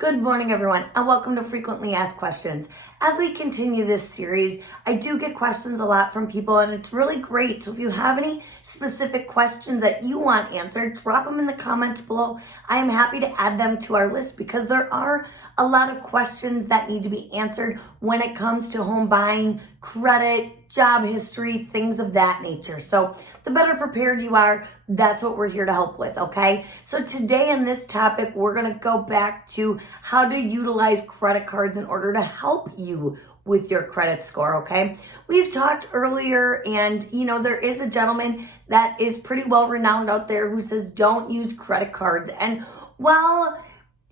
Good morning, everyone, and welcome to Frequently Asked Questions. As we continue this series, I do get questions a lot from people, and it's really great. So if you have any specific questions that you want answered, drop them in the comments below. I am happy to add them to our list because there are a lot of questions that need to be answered when it comes to home buying, credit, job history, things of that nature. So the better prepared you are, that's what we're here to help with, okay? So today in this topic, we're gonna go back to how to utilize credit cards in order to help you with your credit score, okay? We've talked earlier, and there is a gentleman that is pretty well renowned out there who says don't use credit cards. And while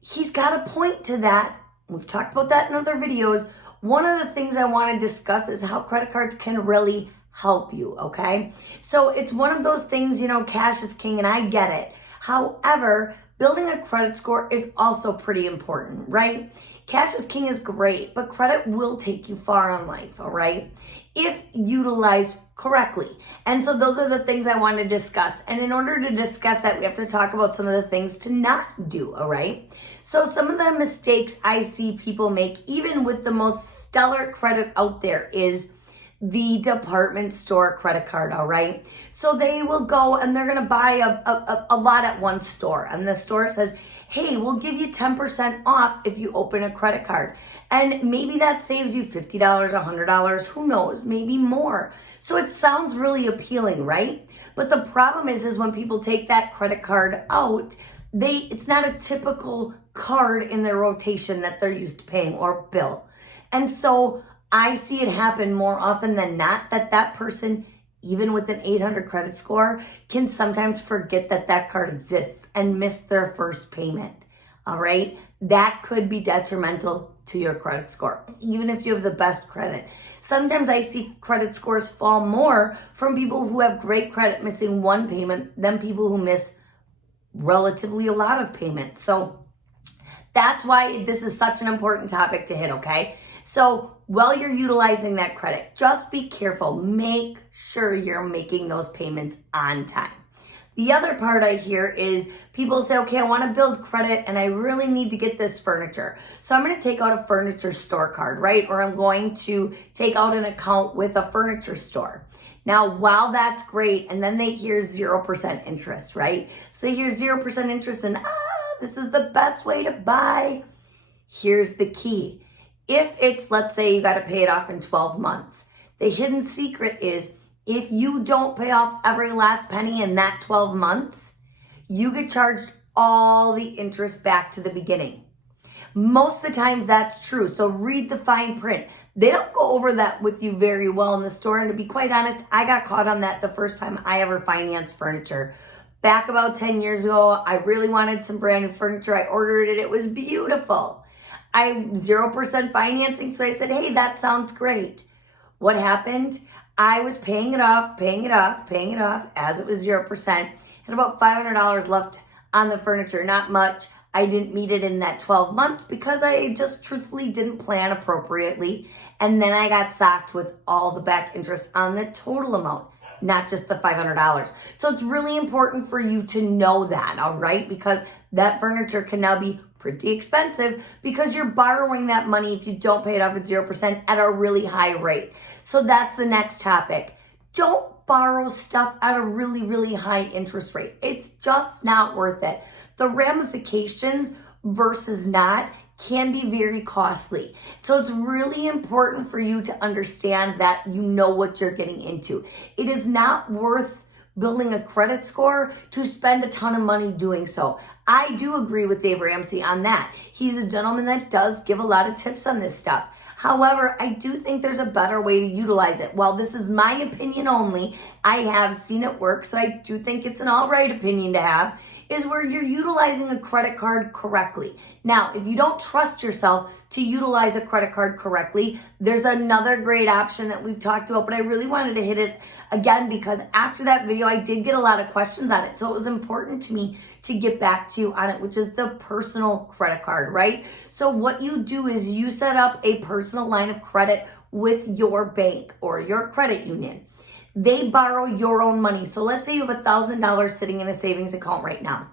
he's got a point to that, we've talked about that in other videos, one of the things I want to discuss is how credit cards can really help you, okay? So it's one of those things, cash is king, and I get it. However, building a credit score is also pretty important, right? Cash is king is great, but credit will take you far in life, all right? If utilized correctly. And so those are the things I want to discuss. And in order to discuss that, we have to talk about some of the things to not do, all right? So some of the mistakes I see people make, even with the most stellar credit out there, is the department store credit card, all right? So they will go and they're going to buy a lot at one store. And the store says, hey, we'll give you 10% off if you open a credit card. And maybe that saves you $50, $100, who knows, maybe more. So it sounds really appealing, right? But the problem is when people take that credit card out, it's not a typical card in their rotation that they're used to paying or bill. And so I see it happen more often than not that person, even with an 800 credit score, can sometimes forget that card exists and miss their first payment, all right? That could be detrimental to your credit score, even if you have the best credit. Sometimes I see credit scores fall more from people who have great credit missing one payment than people who miss relatively a lot of payments. So that's why this is such an important topic to hit, okay? So while you're utilizing that credit, just be careful. Make sure you're making those payments on time. The other part I hear is people say, okay, I want to build credit and I really need to get this furniture. So I'm going to take out a furniture store card, right? Or I'm going to take out an account with a furniture store. Now, while that's great, and then they hear 0% interest, right? So they hear 0% interest and, this is the best way to buy. Here's the key. If it's, let's say you got to pay it off in 12 months, the hidden secret is if you don't pay off every last penny in that 12 months, you get charged all the interest back to the beginning. Most of the times that's true. So read the fine print. They don't go over that with you very well in the store. And to be quite honest, I got caught on that the first time I ever financed furniture. Back about 10 years ago, I really wanted some brand new furniture. I ordered it. It was beautiful. I 0% financing. So I said, hey, that sounds great. What happened? I was paying it off as it was 0%. Had about $500 left on the furniture. Not much. I didn't meet it in that 12 months because I just truthfully didn't plan appropriately. And then I got socked with all the back interest on the total amount, not just the $500. So it's really important for you to know that, all right? Because that furniture can now be pretty expensive because you're borrowing that money if you don't pay it off at 0% at a really high rate. So that's the next topic. Don't borrow stuff at a really, really high interest rate. It's just not worth it. The ramifications versus not can be very costly. So it's really important for you to understand that you know what you're getting into. It is not worth building a credit score to spend a ton of money doing so. I do agree with Dave Ramsey on that. He's a gentleman that does give a lot of tips on this stuff. However, I do think there's a better way to utilize it. While this is my opinion only, I have seen it work, so I do think it's an all right opinion to have, is where you're utilizing a credit card correctly. Now, if you don't trust yourself to utilize a credit card correctly, there's another great option that we've talked about, but I really wanted to hit it again because after that video, I did get a lot of questions on it. So it was important to me to get back to you on it, which is the personal credit card, right? So what you do is you set up a personal line of credit with your bank or your credit union. They borrow your own money. So let's say you have $1,000 sitting in a savings account right now.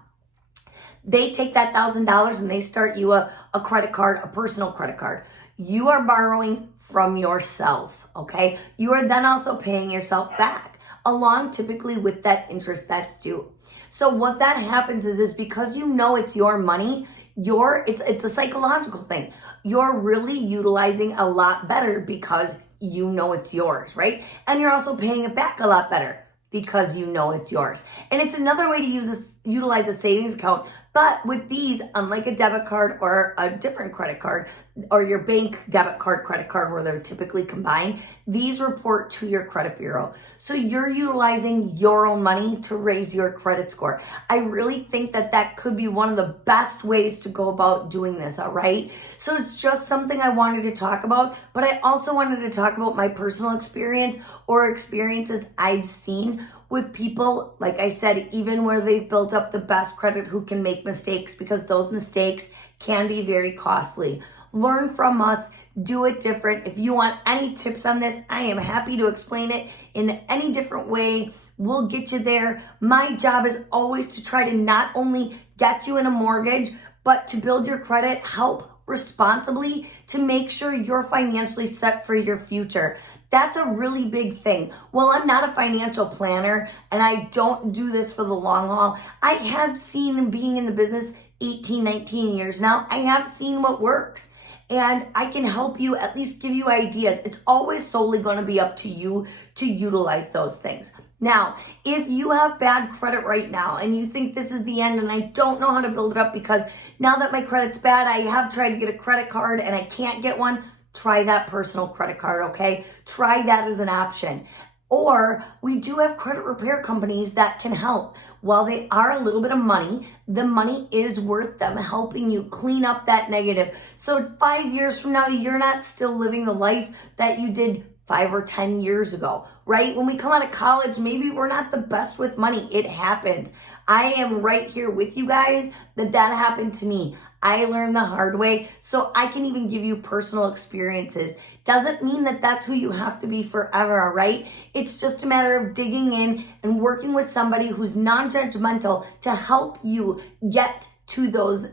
They take that $1,000 and they start you a credit card, a personal credit card. You are borrowing from yourself, okay? You are then also paying yourself back, along typically with that interest that's due. So what that happens is because you know it's your money, it's a psychological thing. You're really utilizing a lot better because you know it's yours, right? And you're also paying it back a lot better because you know it's yours. And it's another way to utilize a savings account. But with these, unlike a debit card or a different credit card, or your bank debit card, credit card, where they're typically combined, these report to your credit bureau. So you're utilizing your own money to raise your credit score. I really think that could be one of the best ways to go about doing this, all right? So it's just something I wanted to talk about, but I also wanted to talk about my personal experience or experiences I've seen with people, like I said, even where they've built up the best credit, who can make mistakes, because those mistakes can be very costly. Learn from us, do it different. If you want any tips on this, I am happy to explain it in any different way. We'll get you there. My job is always to try to not only get you in a mortgage, but to build your credit, help responsibly to make sure you're financially set for your future. That's a really big thing. Well, I'm not a financial planner and I don't do this for the long haul. I have seen, being in the business 18, 19 years now, I have seen what works. And I can help you, at least give you ideas. It's always solely going to be up to you to utilize those things. Now, if you have bad credit right now and you think this is the end and I don't know how to build it up because now that my credit's bad, I have tried to get a credit card and I can't get one, try that personal credit card, okay? Try that as an option. Or we do have credit repair companies that can help. While they are a little bit of money, the money is worth them helping you clean up that negative. So 5 years from now, you're not still living the life that you did 5 or 10 years ago, right? When we come out of college, maybe we're not the best with money. It happens. I am right here with you guys that happened to me. I learned the hard way, so I can even give you personal experiences. Doesn't mean that that's who you have to be forever, all right? It's just a matter of digging in and working with somebody who's non-judgmental to help you get to those,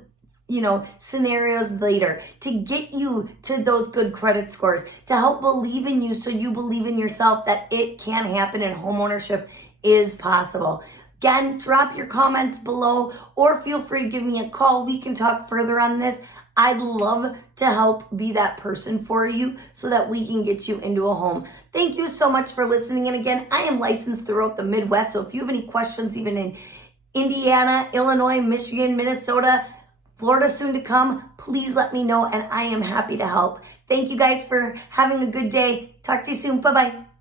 scenarios later, to get you to those good credit scores, to help believe in you so you believe in yourself that it can happen and homeownership is possible. Again, drop your comments below or feel free to give me a call. We can talk further on this. I'd love to help be that person for you so that we can get you into a home. Thank you so much for listening. And again, I am licensed throughout the Midwest. So if you have any questions, even in Indiana, Illinois, Michigan, Minnesota, Florida soon to come, please let me know and I am happy to help. Thank you guys for having a good day. Talk to you soon. Bye-bye.